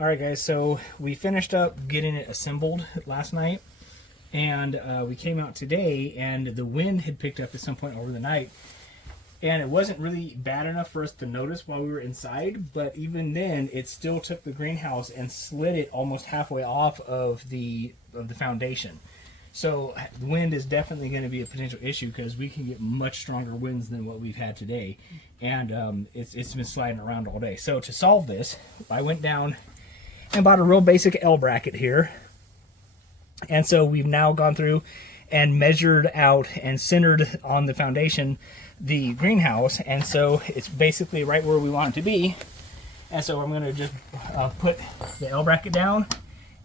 All right, guys, so we finished up getting it assembled last night, and we came out today, and the wind had picked up at some point over the night, and it wasn't really bad enough for us to notice while we were inside, but even then, it still took the greenhouse and slid it almost halfway off of the foundation. So the wind is definitely going to be a potential issue because we can get much stronger winds than what we've had today, and it's been sliding around all day. So to solve this, I went down and bought a real basic L bracket here. And so we've now gone through and measured out and centered on the foundation the greenhouse. And so it's basically right where we want it to be. And so I'm going to just put the L bracket down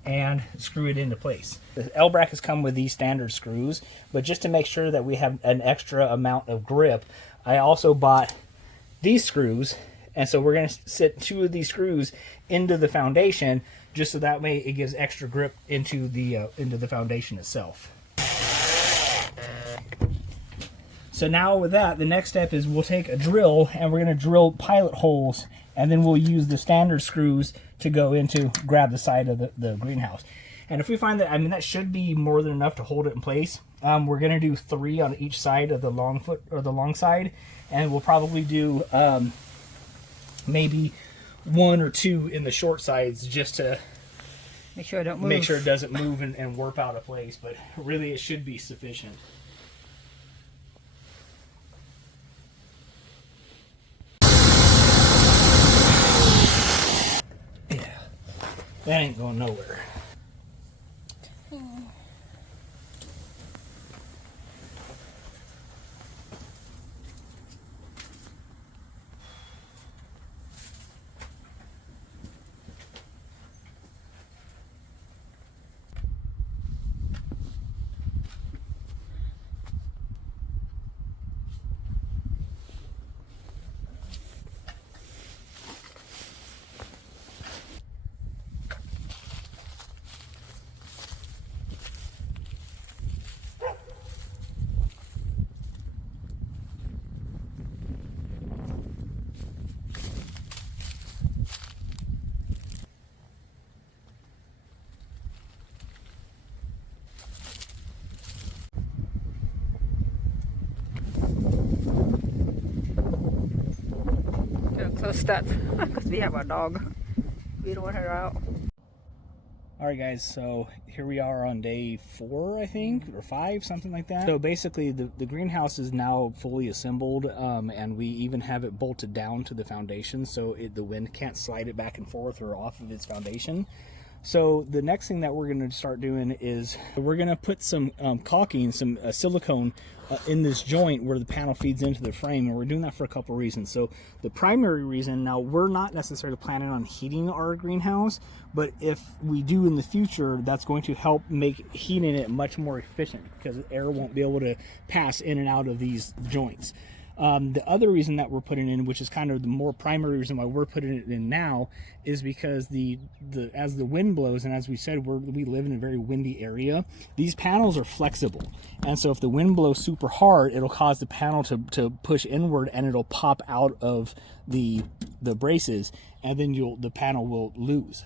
and screw it into place. The L brackets come with these standard screws, but just to make sure that we have an extra amount of grip, I also bought these screws. And so we're going to sit 2 of these screws into the foundation, just so that way it gives extra grip into the foundation itself. So now with that, the next step is we'll take a drill and we're going to drill pilot holes, and then we'll use the standard screws to go into grab the side of the greenhouse. And if we find that, that should be more than enough to hold it in place. We're going to do 3 on each side of the long foot or the long side, and we'll probably do maybe 1 or 2 in the short sides just to make sure it doesn't move and warp out of place, but really it should be sufficient. Yeah, that ain't going nowhere. Close that because we have our dog. We don't want her out. Alright guys, so here we are on day 4, I think, or 5, something like that. So basically the greenhouse is now fully assembled, and we even have it bolted down to the foundation so the wind can't slide it back and forth or off of its foundation. So the next thing that we're going to start doing is we're going to put some caulking, some silicone in this joint where the panel feeds into the frame, and we're doing that for a couple reasons. So the primary reason, now we're not necessarily planning on heating our greenhouse, but if we do in the future, that's going to help make heating it much more efficient because air won't be able to pass in and out of these joints. The other reason that we're putting in, which is kind of the more primary reason why we're putting it in now, is because as the wind blows, and as we said, we live in a very windy area, these panels are flexible. And so if the wind blows super hard, it'll cause the panel to push inward, and it'll pop out of the braces, and then the panel will lose.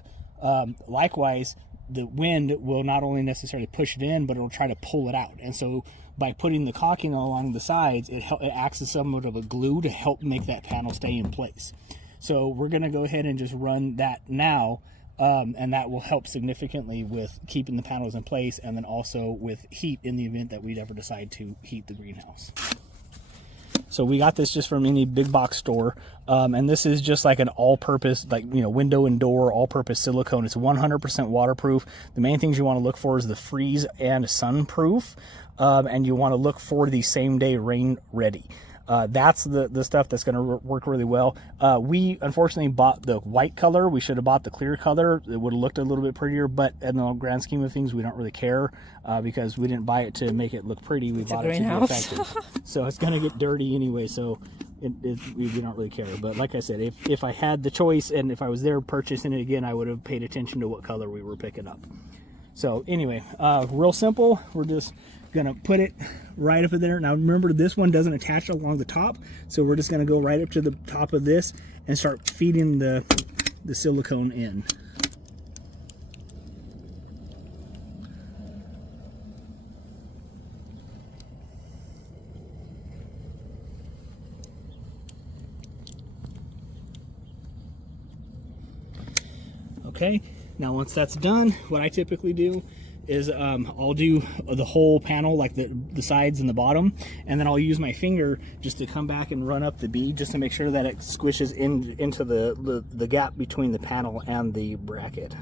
Likewise, the wind will not only necessarily push it in, but it'll try to pull it out. And so by putting the caulking along the sides, it acts as somewhat of a glue to help make that panel stay in place. So we're going to go ahead and just run that now, and that will help significantly with keeping the panels in place, and then also with heat in the event that we'd ever decide to heat the greenhouse. So we got this just from any big box store, and this is just like an all-purpose, window and door all-purpose silicone. It's 100% waterproof. The main things you want to look for is the freeze and sunproof, and you want to look for the same-day rain ready. That's the stuff that's going to work really well. We unfortunately bought the white color. We should have bought the clear color. It would have looked a little bit prettier, but in the grand scheme of things, we don't really care because we didn't buy it to make it look pretty. We bought it to be effective. So it's going to get dirty anyway, so we don't really care. But like I said, if I had the choice and if I was there purchasing it again, I would have paid attention to what color we were picking up. So anyway, real simple. We're just gonna put it right up in there. Now remember, this one doesn't attach along the top, so we're just gonna go right up to the top of this and start feeding the silicone in. Okay, now once that's done, what I typically do is I'll do the whole panel, like the sides and the bottom, and then I'll use my finger just to come back and run up the bead just to make sure that it squishes into the gap between the panel and the bracket.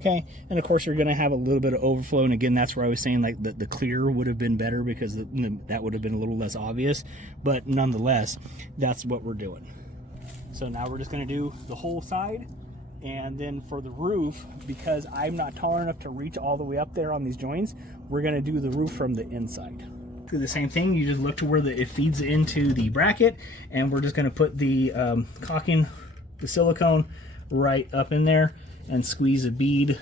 Okay, and of course you're going to have a little bit of overflow, and again, that's where I was saying like the clear would have been better because that would have been a little less obvious, but nonetheless, that's what we're doing. So now we're just going to do the whole side, and then for the roof, because I'm not tall enough to reach all the way up there on these joints, we're going to do the roof from the inside. Do the same thing, you just look to where it feeds into the bracket, and we're just going to put the caulking, the silicone, right up in there, and squeeze a bead.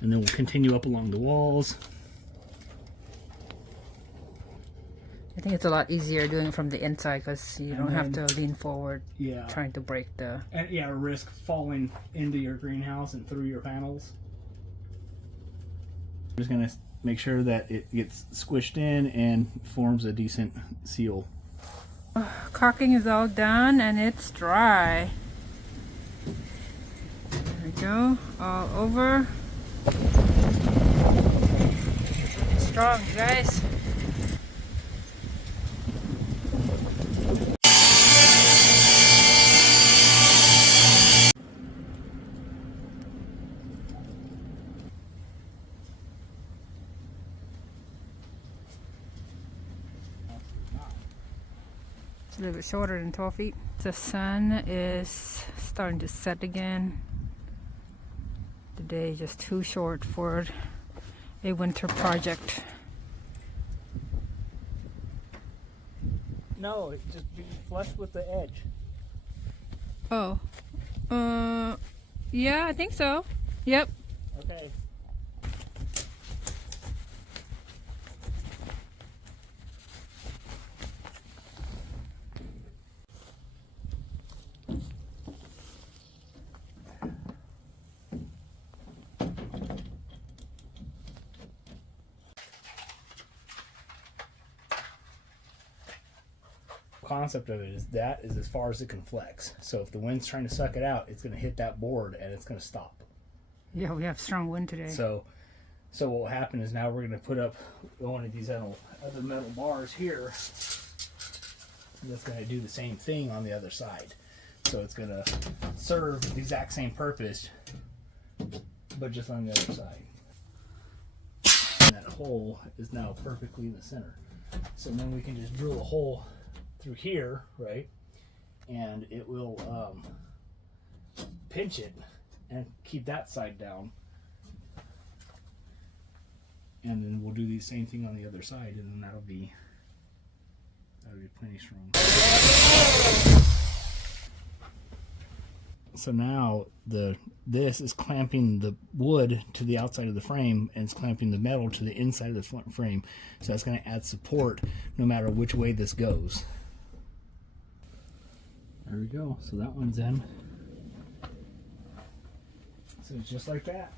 And then we'll continue up along the walls. I think it's a lot easier doing it from the inside because you don't have to lean forward trying to break the... And risk falling into your greenhouse and through your panels. I'm just going to make sure that it gets squished in and forms a decent seal. Caulking is all done and it's dry. There we go, all over. Strong, guys. It's a little bit shorter than 12 feet. The sun is starting to set again. The day is just too short for a winter project. No, it just be flush with the edge. Oh. Yeah, I think so. Yep. Okay. Concept of it is that is as far as it can flex. So if the wind's trying to suck it out, it's going to hit that board and it's going to stop. Yeah, we have strong wind today. So what will happen is now we're going to put up one of these other metal bars here. And that's going to do the same thing on the other side. So it's going to serve the exact same purpose, but just on the other side. And that hole is now perfectly in the center. So then we can just drill a hole through here, right, and it will pinch it and keep that side down, and then we'll do the same thing on the other side, and then that'll be plenty strong. So now this is clamping the wood to the outside of the frame, and it's clamping the metal to the inside of the frame, so that's going to add support no matter which way this goes. There we go. So that one's in. So it's just like that.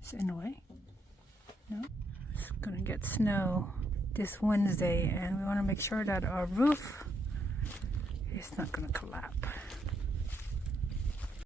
Is it in the way? No? It's gonna get snow this Wednesday, and we want to make sure that our roof is not going to collapse.